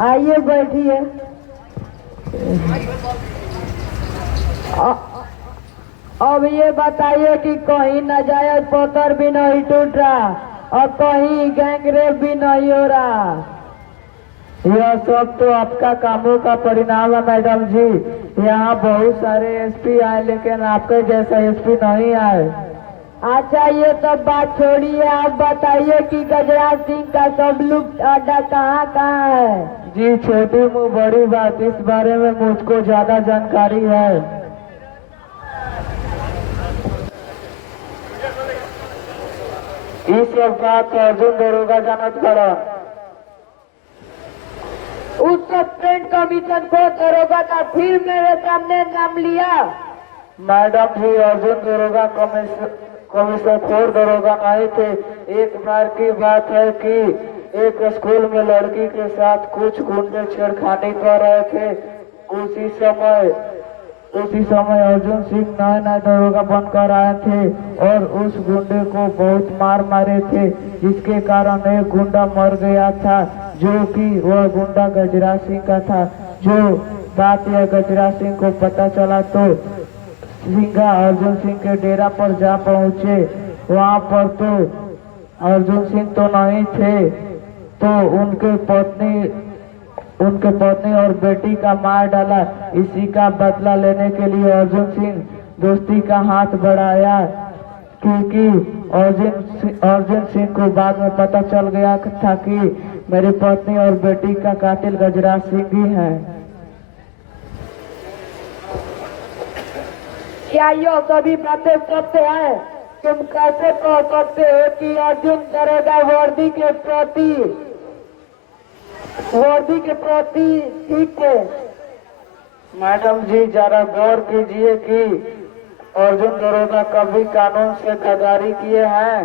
आइए बैठिए। अब ये बताइए कि कहीं नाजायज पत्थर भी नहीं टूट रहा और कहीं गैंगरेप भी नहीं हो रहा। यह सब तो आपका कामों का परिणाम है मैडम जी। यहाँ बहुत सारे एसपी आए लेकिन आपके जैसा एसपी नहीं आए। अच्छा ये सब बात छोड़िए, आप बताइए कि गजराज सिंह का सब लोग अड्डा कहाँ कहाँ है। जी छोटी मुँह बड़ी बात, इस बारे में मुझको ज्यादा जानकारी है। इस सब बात अर्जुन दरोगा जानत पड़ा। उस सस्पेंड कमीशन को दरोगा का फिर मेरे सामने नाम लिया। मैडम जी अर्जुन दरोगा कमीशन खोर दरोगा नहीं थे। एक बार की बात है कि एक स्कूल में लड़की के साथ कुछ गुंडे छेड़खानी कर रहे थे। उसी समय अर्जुन सिंह नए नए दरोगा बनकर आए थे और उस गुंडे को बहुत मार मारे थे, जिसके कारण एक गुंडा मर गया था, जो कि वह गुंडा गजराज सिंह का था। जो बात यह गजराज सिंह को पता चला तो सिंघा अर्जुन सिंह के डेरा पर जा पहुंचे। वहां पर तो अर्जुन सिंह तो नहीं थे, तो उनके पत्नी और बेटी का मार डाला। इसी का बदला लेने के लिए अर्जुन सिंह दोस्ती का हाथ बढ़ाया, क्योंकि अर्जुन सिंह को बाद में पता चल गया था कि मेरी पत्नी और बेटी का कातिल गजराज सिंह ही है। क्या यह सभी बातें सत्य है? तुम कैसे कह सकते हो कि अर्जुन दरोगा वर्दी के प्रति ठीक है? मैडम जी जरा गौर कीजिए कि अर्जुन दरोगा कभी कानून से गद्दारी किए हैं?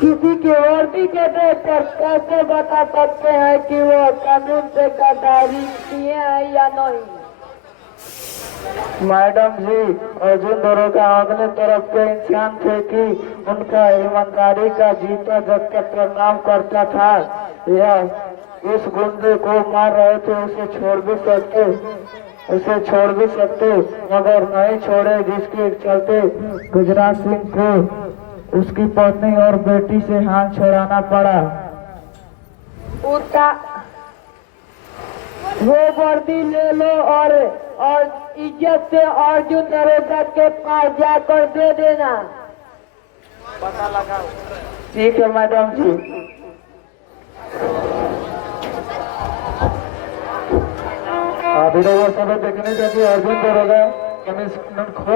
किसी की वर्दी के देख कर कैसे बता सकते हैं कि वो कानून से गद्दारी किए हैं या नहीं? मैडम जी अर्जुन दरोगा अगले तरफ के इंसान थे कि उनका ईमानदारी का जीता जग कर प्रणाम करता था। यह इस गुंडे को मार रहे थे, उसे छोड़ भी सकते मगर नहीं छोड़े, जिसके चलते गजराज सिंह को उसकी पत्नी और बेटी से हाथ छुड़ाना पड़ा। वो वर्दी ले लो और इज्जत से अर्जुन दरोगा के पास जाकर दे देना। पता लगा। ठीक है मैडम जी। अभी तो वो सब देखने जाती अर्जुन दरोगा कमीशन